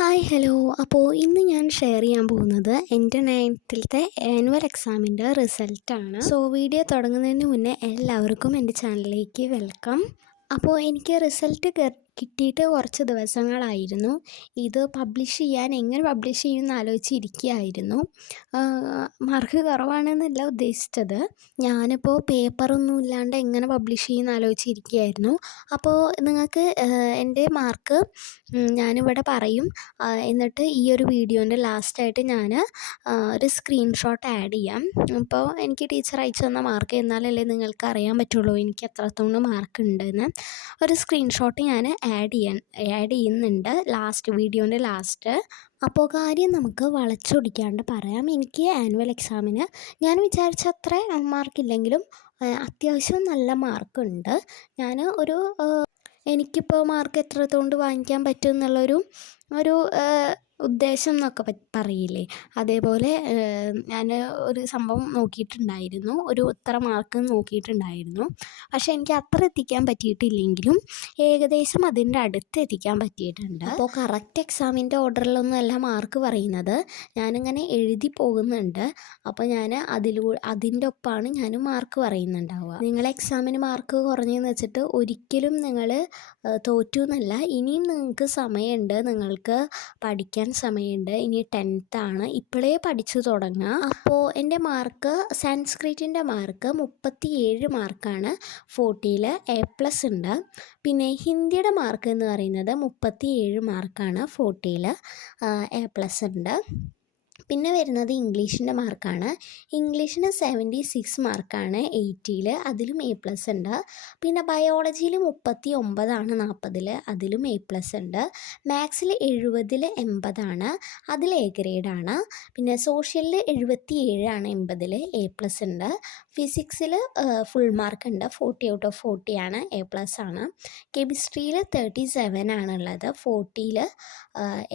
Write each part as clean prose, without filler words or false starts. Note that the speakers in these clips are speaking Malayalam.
Hi hello. അപ്പോൾ ഇന്ന് ഞാൻ ഷെയർ ചെയ്യാൻ പോകുന്നത് എൻ്റെ 9th ആനുവൽ എക്സാമിൻ്റെ റിസൾട്ടാണ്. സോ വീഡിയോ തുടങ്ങുന്നതിന് മുന്നേ എല്ലാവർക്കും എൻ്റെ ചാനലിലേക്ക് വെൽക്കം. അപ്പോൾ എനിക്ക് റിസൾട്ട് കിട്ടിയിട്ട് കുറച്ച് ദിവസങ്ങളായിരുന്നു. ഇത് പബ്ലിഷ് ചെയ്യാൻ എങ്ങനെ പബ്ലിഷ് ചെയ്യുമെന്ന് ആലോചിച്ചിരിക്കുകയായിരുന്നു. മാർക്ക് കുറവാണെന്നല്ല ഉദ്ദേശിച്ചത്. ഞാനിപ്പോൾ പേപ്പറൊന്നും ഇല്ലാണ്ട് എങ്ങനെ പബ്ലിഷ് ചെയ്യുമെന്ന് ആലോചിച്ചിരിക്കുകയായിരുന്നു. അപ്പോൾ നിങ്ങൾക്ക് എൻ്റെ മാർക്ക് ഞാനിവിടെ പറയും. എന്നിട്ട് ഈ ഒരു വീഡിയോൻ്റെ ലാസ്റ്റായിട്ട് ഞാൻ ഒരു സ്ക്രീൻഷോട്ട് ആഡ് ചെയ്യാം. അപ്പോൾ എനിക്ക് ടീച്ചർ അയച്ചു തന്ന മാർക്ക് എന്നാലല്ലേ നിങ്ങൾക്ക് അറിയാൻ പറ്റുള്ളൂ എനിക്ക് എത്രത്തോളം മാർക്ക് ഉണ്ടെന്ന്. ഒരു സ്ക്രീൻഷോട്ട് ഞാൻ ആഡ് ചെയ്യുന്നുണ്ട് വീഡിയോൻ്റെ ലാസ്റ്റ്. അപ്പോൾ കാര്യം നമുക്ക് വളച്ചൊടിക്കാണ്ട് പറയാം. എനിക്ക് ആനുവൽ എക്സാമിന് ഞാൻ വിചാരിച്ച അത്ര മാർക്കില്ലെങ്കിലും അത്യാവശ്യം നല്ല മാർക്കുണ്ട്. ഞാൻ എനിക്കിപ്പോൾ മാർക്ക് എത്രത്തോണ്ട് വാങ്ങിക്കാൻ പറ്റും എന്നുള്ളൊരു ഉദ്ദേശം എന്നൊക്കെ പറയില്ലേ, അതേപോലെ ഞാൻ ഒരു സംഭവം നോക്കിയിട്ടുണ്ടായിരുന്നു. ഇത്ര മാർക്ക് നോക്കിയിട്ടുണ്ടായിരുന്നു. പക്ഷേ എനിക്ക് അത്ര എത്തിക്കാൻ പറ്റിയിട്ടില്ലെങ്കിലും ഏകദേശം അതിൻ്റെ അടുത്ത് എത്തിക്കാൻ പറ്റിയിട്ടുണ്ട്. അപ്പോൾ കറക്റ്റ് എക്സാമിൻ്റെ ഓർഡറിലൊന്നുമല്ല മാർക്ക് പറയുന്നത്, ഞാനിങ്ങനെ എഴുതി പോകുന്നുണ്ട്. അപ്പോൾ ഞാൻ അതിൻ്റെ ഒപ്പമാണ് ഞാൻ മാർക്ക് പറയുന്നുണ്ടാവുക. നിങ്ങൾ എക്സാമിന് മാർക്ക് കുറഞ്ഞെന്ന് വെച്ചിട്ട് ഒരിക്കലും നിങ്ങൾ തോറ്റു എന്നല്ല. ഇനിയും നിങ്ങൾക്ക് സമയമുണ്ട്, നിങ്ങൾക്ക് പഠിക്കാൻ സമയമുണ്ട്. ഇനി 10th ആണ്, ഇപ്പോഴേ പഠിച്ചു തുടങ്ങുക. അപ്പോൾ എൻ്റെ മാർക്ക് സാൻസ്ക്രിറ്റിൻ്റെ മാർക്ക് 37 മാർക്കാണ്. 40ൽ A+ ഉണ്ട്. പിന്നെ ഹിന്ദിയുടെ മാർക്ക് എന്ന് പറയുന്നത് 37 മാർക്കാണ്. 40ൽ A+ ഉണ്ട്. പിന്നെ വരുന്നത് ഇംഗ്ലീഷിൻ്റെ മാർക്കാണ്. ഇംഗ്ലീഷിന് 76 മാർക്കാണ് 80ൽ, അതിലും A+ ഉണ്ട്. പിന്നെ ബയോളജിയിൽ 39 40ൽ, അതിലും A+ ഉണ്ട്. മാത്സിൽ 70ൽ 80 അതിൽ A ഗ്രേഡാണ്. പിന്നെ സോഷ്യലിൽ 77 80ൽ A+ ഉണ്ട്. ഫിസിക്സിൽ ഫുൾ മാർക്ക് ഉണ്ട്, 40 ഔട്ട് ഓഫ് 40 A+ ആണ്. കെമിസ്ട്രിയിൽ 37 ആണുള്ളത്, 40ൽ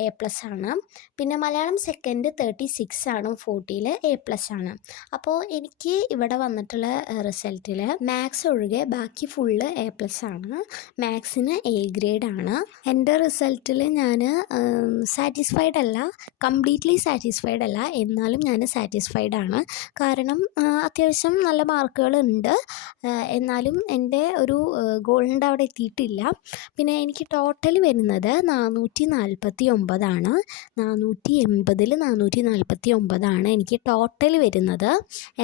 A+ ആണ്. പിന്നെ മലയാളം സെക്കൻഡ് 36 40ൽ A+ ആണ്. അപ്പോൾ എനിക്ക് ഇവിടെ വന്നിട്ടുള്ള റിസൾട്ടിൽ മാത്സ് ഒഴികെ ബാക്കി ഫുള്ള് A+ ആണ്. മാത്സിന് A ഗ്രേഡാണ്. എൻ്റെ റിസൾട്ടിൽ ഞാൻ സാറ്റിസ്ഫൈഡ് അല്ല, കംപ്ലീറ്റ്ലി സാറ്റിസ്ഫൈഡ് അല്ല, എന്നാലും ഞാൻ സാറ്റിസ്ഫൈഡ് ആണ്. കാരണം അത്യാവശ്യം നല്ല മാർക്കുകളുണ്ട്, എന്നാലും എൻ്റെ ഒരു ഗോളിൻ്റെ അവിടെ എത്തിയിട്ടില്ല. പിന്നെ എനിക്ക് ടോട്ടൽ വരുന്നത് 449 480ൽ 449 എനിക്ക് ടോട്ടൽ വരുന്നത്.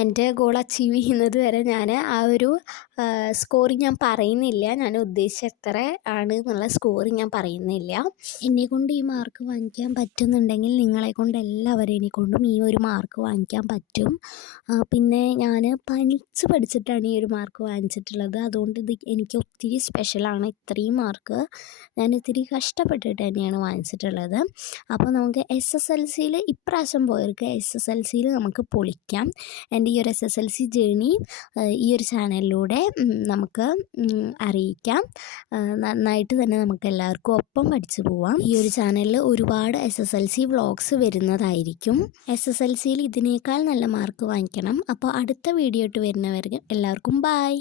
എൻ്റെ ഗോൾ അച്ചീവ് ചെയ്യുന്നത് വരെ ഞാൻ ആ ഒരു സ്കോറിങ് ഞാൻ പറയുന്നില്ല. ഞാൻ ഉദ്ദേശിച്ച എത്ര ആണ് എന്നുള്ള സ്കോറിങ് ഞാൻ പറയുന്നില്ല. എന്നെക്കൊണ്ട് ഈ മാർക്ക് വാങ്ങിക്കാൻ പറ്റുന്നുണ്ടെങ്കിൽ നിങ്ങളെക്കൊണ്ട് എല്ലാവരെക്കൊണ്ടും ഈ ഒരു മാർക്ക് വാങ്ങിക്കാൻ പറ്റും. പിന്നെ ഞാൻ പഠിച്ചിട്ടാണ് ഈ ഒരു മാർക്ക് വാങ്ങിച്ചിട്ടുള്ളത്. അതുകൊണ്ട് ഇത് എനിക്ക് ഒത്തിരി സ്പെഷ്യലാണ്. ഇത്രയും മാർക്ക് ഞാൻ ഇത്തിരി കഷ്ടപ്പെട്ടിട്ട് തന്നെയാണ് വാങ്ങിച്ചിട്ടുള്ളത്. അപ്പോൾ നമുക്ക് SSLCയിൽ ഇപ്രാവശ്യം പോയവർക്ക് SSLCയിൽ നമുക്ക് പൊളിക്കാം. എൻ്റെ ഈ ഒരു SSLC ജേണി ഈ ഒരു ചാനലിലൂടെ നമുക്ക് അറിയിക്കാം. നന്നായിട്ട് തന്നെ നമുക്ക് എല്ലാവർക്കും ഒപ്പം പഠിച്ചു പോവാം. ഈ ഒരു ചാനലിൽ ഒരുപാട് SSLC വ്ളോഗ്സ് വരുന്നതായിരിക്കും. SSLCയിൽ ഇതിനേക്കാൾ നല്ല മാർക്ക് വാങ്ങിക്കണം. അപ്പോൾ അടുത്ത വീഡിയോ ഇട്ട് വരുന്നവർക്ക് എല്ലാവർക്കും ബൈ.